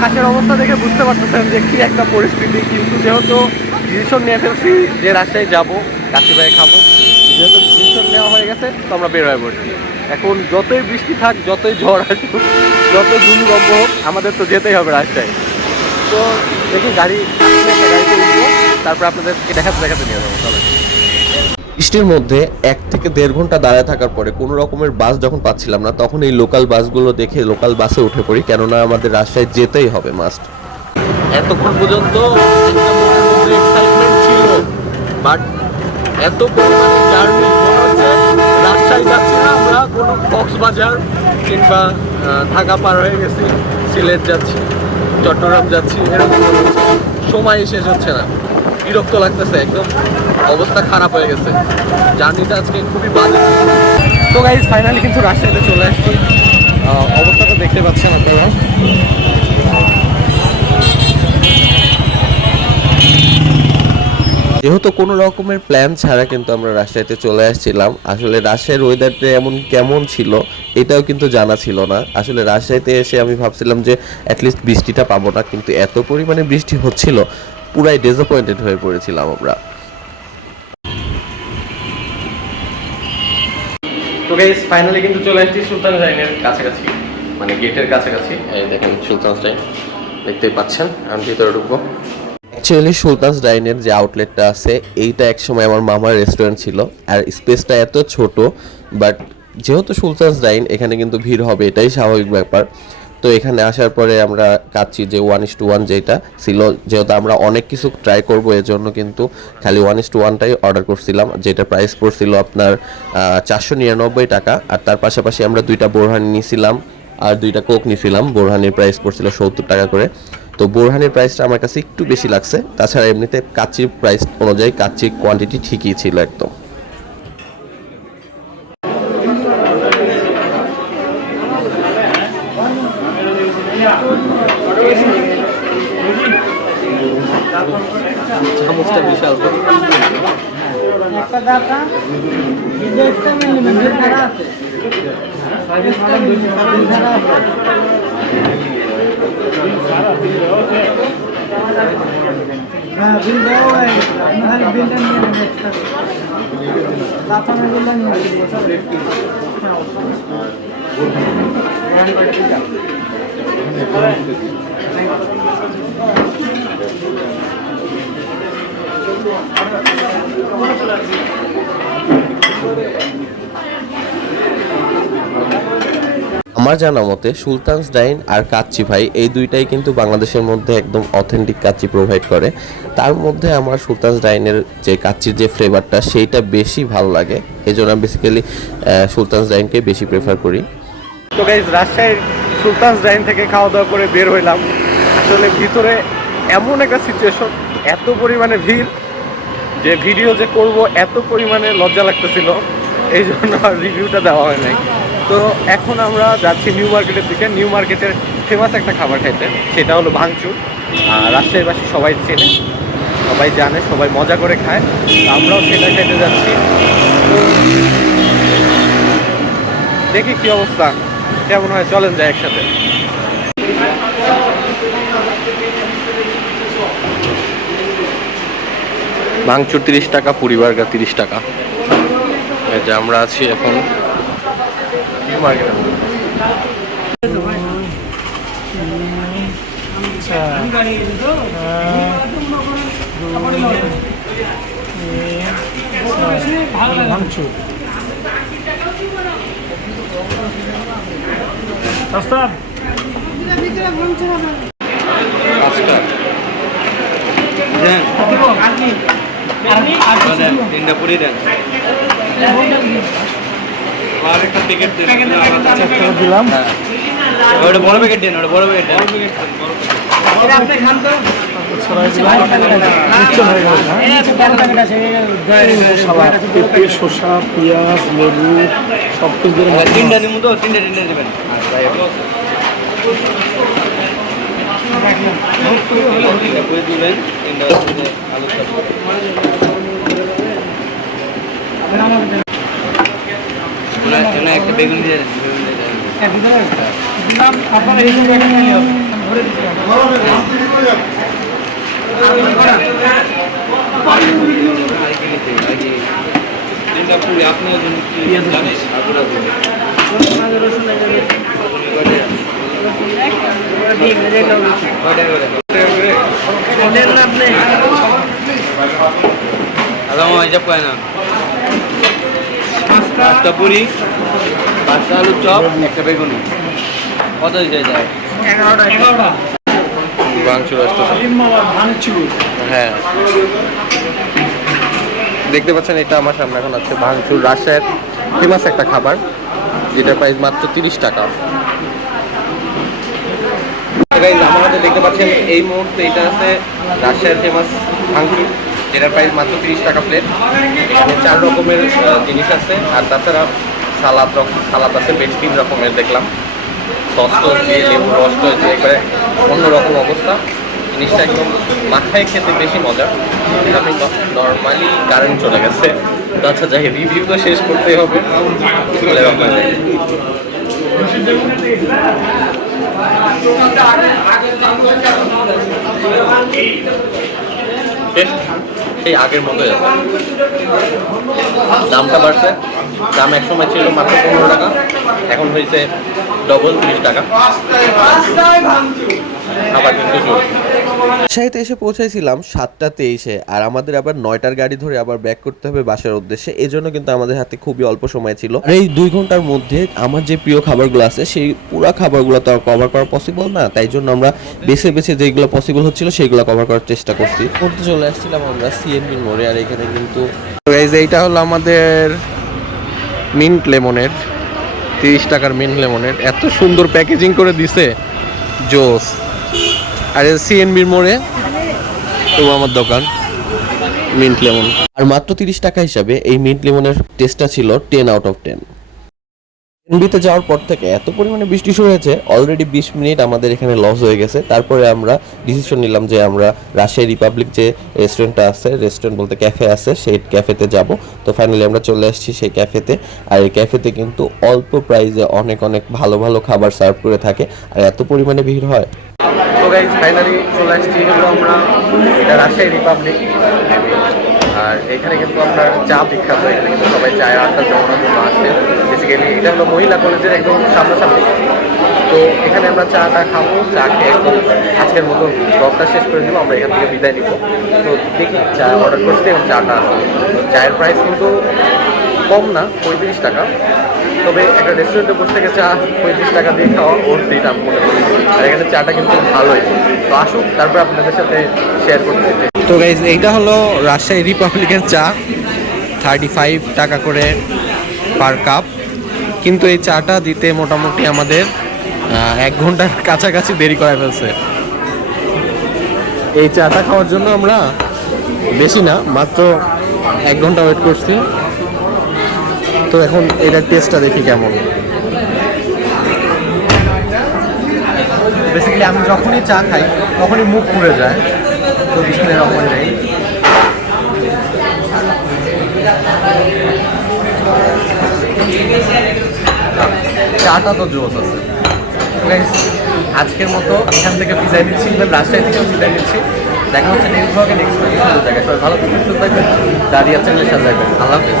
আকাশের অবস্থা দেখে বুঝতে পারতেছেন যে কি একটা পরিস্থিতি, কিন্তু যেহেতু ডিসিশন নিয়ে ফেলছি যে রাস্তায় যাব কাশি ভাই খাব, যেহেতু ডিসিশন নেওয়া হয়ে গেছে, তো আমরা বের হয়ে পড়ছি এখন যতই বৃষ্টি থাক, যতই ঝড় আসুক যতই ভূমিকম্প হোক, আমাদের তো যেতেই হবে রাস্তায় তো দেখি গাড়ি গাড়িতে উঠবো, তারপর আপনাদেরকে দেখাতে দেখাতে নিয়ে যাব চলো বৃষ্টির মধ্যে এক থেকে দেড় ঘণ্টা দাঁড়ায় থাকার পরে কোনো রকমের বাস যখন পাচ্ছিলাম না, তখন এই লোকাল বাসগুলো দেখে লোকাল বাসে উঠে পড়ি, কেননা আমাদের রাজশাহী যেতেই হবে মাস্ট এতক্ষণ পর্যন্ত এত পরিমাণে জার্নি রাজশাহী যাচ্ছি না আমরা, কোনো কক্সবাজার কিংবা ঢাকা পার হয়ে গেছি, সিলেট যাচ্ছি, চট্টগ্রাম যাচ্ছি, এরকম সময় শেষ হচ্ছে না। বিরক্ত লাগতেছে একদম অবস্থা খারাপ হয়ে গেছে। জার্নিটা আজকে খুবই বাজে। তো গাইজ ফাইনালি কিন্তু রাজশাহীতে চলে আসছি। আহ, অবস্থাটা দেখতে পাচ্ছেন আপনারা। যেহেতু কোনো রকমের প্ল্যান ছাড়া কিন্তু আমরা রাজশাহীতে চলে আসছিলাম আসলে রাজশাহীর ওয়েদারটা এমন কেমন ছিল এটাও কিন্তু জানা ছিল না। আসলে রাজশাহীতে এসে আমি ভাবছিলাম যে অ্যাটলিস্ট বৃষ্টিটা পাবো না কিন্তু এত পরিমাণে বৃষ্টি হচ্ছিল। পুরাই ডিসঅ্যাপয়েন্টেড হয়ে পড়েছিলাম আমরা। তো গাইস ফাইনালি কিন্তু চলে আসছি সুলতান লাইনের কাছাকাছি মানে গেটের কাছাকাছি। এই দেখেন সুলতান লাইন দেখতেই পাচ্ছেন আমি ভিতরে ঢুকবো। অ্যাকচুয়ালি সুলতানস ডাইনের যে আউটলেটটা আছে এইটা একসময় আমার মামার রেস্টুরেন্ট ছিল আর স্পেসটা এত ছোট বাট যেহেতু সুলতানস ডাইন এখানে কিন্তু ভিড় হবে এটাই স্বাভাবিক ব্যাপার। তো এখানে আসার পরে আমরা কাচ্ছি যে ওয়ান ইস টু ওয়ান যেটা ছিল, যেহেতু আমরা অনেক কিছু ট্রাই করব এর জন্য কিন্তু খালি ওয়ান ইস টু ওয়ানটাই অর্ডার করছিলাম, যেটা প্রাইস পড়ছিল আপনার চারশো নিরানব্বই টাকা। আর তার পাশাপাশি আমরা দুইটা বোরহানি নিয়েছিলাম আর দুইটা কোক নিয়েছিলাম বোরহানির প্রাইস পড়ছিল সত্তর টাকা করে। তো বোরহানের প্রাইসটা আমার কাছে একটু বেশি লাগছে, তাছাড়া এমনিতে কাচ্চির প্রাইস অনুযায়ী কাচ্চির কোয়ান্টিটি ঠিকই ছিল একদম। একটা দাতা এটা একটা মিলিমিটার ধারা আছে একটা মিলিমিটার ধারা আছে হ্যাঁ বিল দেওয়া হয়ে গেছে আপনি খালি বিলটা নিয়ে নেবেন এক্সট্রা দাতানের বিলটা নিয়ে নেবেন আমার জানা মতে সুলতানস ডাইন আর কাচ্চি ভাই এই দুইটাই কিন্তু বাংলাদেশের মধ্যে একদম অথেন্টিক কাচ্চি প্রোভাইড করে। তার মধ্যে আমার সুলতানস ডাইনের যে কাচ্চির যে ফ্লেভারটা সেইটা বেশি ভালো লাগে। এই জন্য আমি বেসিক্যালি সুলতানস ডাইনকে বেশি প্রেফার করি। তো গাইজ রাজশাহীর সুলতানস ডাইন থেকে খাওয়া দাওয়া করে বের হইলাম। আসলে ভিতরে এমন একটা সিচুয়েশন এত পরিমাণে ভিড়, যে ভিডিও যে করব এত পরিমাণে লজ্জা লাগতেছিল, এই জন্য আর রিভিউটা দেওয়া হয় নাই। তো এখন আমরা যাচ্ছি নিউ মার্কেটের দিকে। নিউ মার্কেটের ফেমাস একটা খাবার খাইতে, সেটা হলো ভাঙচুর। আর রাজশাহীবাসী সবাই চেনে, সবাই জানে, সবাই মজা করে খায়। আমরাও সেটা খেতে যাচ্ছি। দেখি কি অবস্থা, কেমন হয়, চলেন যাই একসাথে। ভাঙচুর তিরিশ টাকা পুরি বার্গার তিরিশ টাকা। এই যে আমরা আছি এখন ভাঙচুর তিনটা পুরি দেন। আর একটা প্যাকেট দেন দিলাম। ওটা বড় প্যাকেট দেন ওটা বড় প্যাকেট দেন। পেঁপে শসা পেঁয়াজ লেবু সব কিছু ধরে তিনটা নিমু তো তিনটা তিনটা দেবেন। একটা বেগুন দিয়ে আপনি আলাম হিসাব করে না পাঁচটা পুরি পাঁচটা আলুর চপ একটা বেগুনি কত দিতে যায় এগারোটা এগারোটা ভাঙচুর ভাঙচুর হ্যাঁ দেখতে পাচ্ছেন এটা আমার সামনে এখন আছে ভাঙচুর রাজশাহীর ফেমাস একটা খাবার যেটা প্রাইস মাত্র তিরিশ টাকা। Guys, আমার হাতে দেখতে পাচ্ছেন এই মুহূর্তে এটা আছে রাশিয়ার ফেমাস ভাঙচুর যেটার প্রাইস মাত্র তিরিশ টাকা প্লেট এখানে চার রকমের জিনিস আছে আর তাছাড়া সালাদ সালাদ আছে বেশ তিন রকমের দেখলাম। সস দিয়ে লেবু রস টস দিয়ে একবারে অন্যরকম অবস্থা। জিনিসটা একদম মাথায় খেতে বেশি মজা। আমি নর্মালি কারেন্ট চলে গেছে। আচ্ছা যাই রিভিউ তো শেষ করতেই হবে। সেই আগের মতো দামটা বাড়ছে। দাম এক সময় ছিল মাত্র পনেরো টাকা, এখন হয়েছে ডবল তিরিশ টাকা। আবার কিন্তু শাহিতে এসে পৌঁছাইছিলাম সাতটা তেইশে আর আমাদের আবার নয়টার গাড়ি ধরে আবার ব্যাক করতে হবে বাসার উদ্দেশ্যে। এই জন্য কিন্তু আমাদের হাতে খুবই অল্প সময় ছিল। আর এই দুই ঘণ্টার মধ্যে আমার যে প্রিয় খাবারগুলো আছে সেই পুরা খাবারগুলো তো আর কভার করা পসিবল না। তাই জন্য আমরা বেছে বেছে যেগুলো পসিবল হচ্ছিল সেইগুলো কভার করার চেষ্টা করছি। করতে চলে আসছিলাম আমরা সিএনবি মোড়ে আর এখানে কিন্তু এইটা হলো আমাদের মিন্ট লেমনের তিরিশ টাকার মিন্ট লেমনের এত সুন্দর প্যাকেজিং করে দিছে। জোস। আর সিএনবির মোড়ে তো আমার দোকান, মিন্ট লেমন। আর মাত্র তিরিশ টাকা হিসাবে এই মিন্ট লেমনের টেস্টটা ছিল টেন আউট অফ টেন এনবিতে যাওয়ার পর থেকে এত পরিমাণে বৃষ্টি শুরু হয়েছে অলরেডি বিশ মিনিট আমাদের এখানে লস হয়ে গেছে। তারপরে আমরা ডিসিশন নিলাম যে আমরা রাজশাহী রিপাবলিক যে রেস্টুরেন্টটা আছে রেস্টুরেন্ট বলতে ক্যাফে আছে, সেই ক্যাফেতে যাব। তো ফাইনালি আমরা চলে আসছি সেই ক্যাফেতে আর এই ক্যাফেতে কিন্তু অল্প প্রাইসে অনেক অনেক ভালো ভালো খাবার সার্ভ করে থাকে। আর এত পরিমাণে ভিড় হয় তো গাইজ ফাইনালি চলে আসছি হলো আমরা রাজশাহী রিপাবলিক আর এখানে কিন্তু আপনার চা বিখ্যাত, এখানে কিন্তু সবাই চায়ের আড্ডা জমানোর জন্য আসে। বেসিক্যালি এটা হলো মহিলা কলেজের একদম সামনাসামনি। তো এখানে আমরা চাটা খাব, চা খেয়ে একদম আজকের মতো ব্লগটা শেষ করে দিব আমরা এখান থেকে বিদায় নিব। তো দেখি চা অর্ডার করছি এবং চাটা চায়ের প্রাইস কিন্তু কম না, পঁয়ত্রিশ টাকা। তবে একটা রেস্টুরেন্টে বসে থেকে চা পঁয়ত্রিশ টাকা দিয়ে খাওয়া ওর দিন আমি মনে করি আর এখানে চাটা কিন্তু ভালোই। তো আসুক, তারপর আপনাদের সাথে শেয়ার করতে তো গাইজ এইটা হলো রাজশাহী রিপাবলিকের চা। থার্টি ফাইভ টাকা করে পার কাপ কিন্তু এই চাটা দিতে মোটামুটি আমাদের এক ঘণ্টার কাছাকাছি দেরি করে ফেলছে। এই চাটা খাওয়ার জন্য আমরা বেশি না, মাত্র এক ঘণ্টা ওয়েট করছি। তো এখন এটার টেস্টটা দেখি কেমন। বেসিক্যালি আমি যখনই চা খাই, তখনই মুখ পুড়ে যায়। তো বিসমিল্লাহির রহমানির রহিম চাটা তো জোস আছে। আজকের মতো এখান থেকে বিদায় নিচ্ছি রাজশাহী থেকেও বিদায় নিচ্ছি। দেখা হচ্ছে নেক্সট ব্লগে নেক্সট জায়গায় ভালো থাকবেন দাঁড়িয়ে আছেন, সাথে আল্লাহ হাফেজ।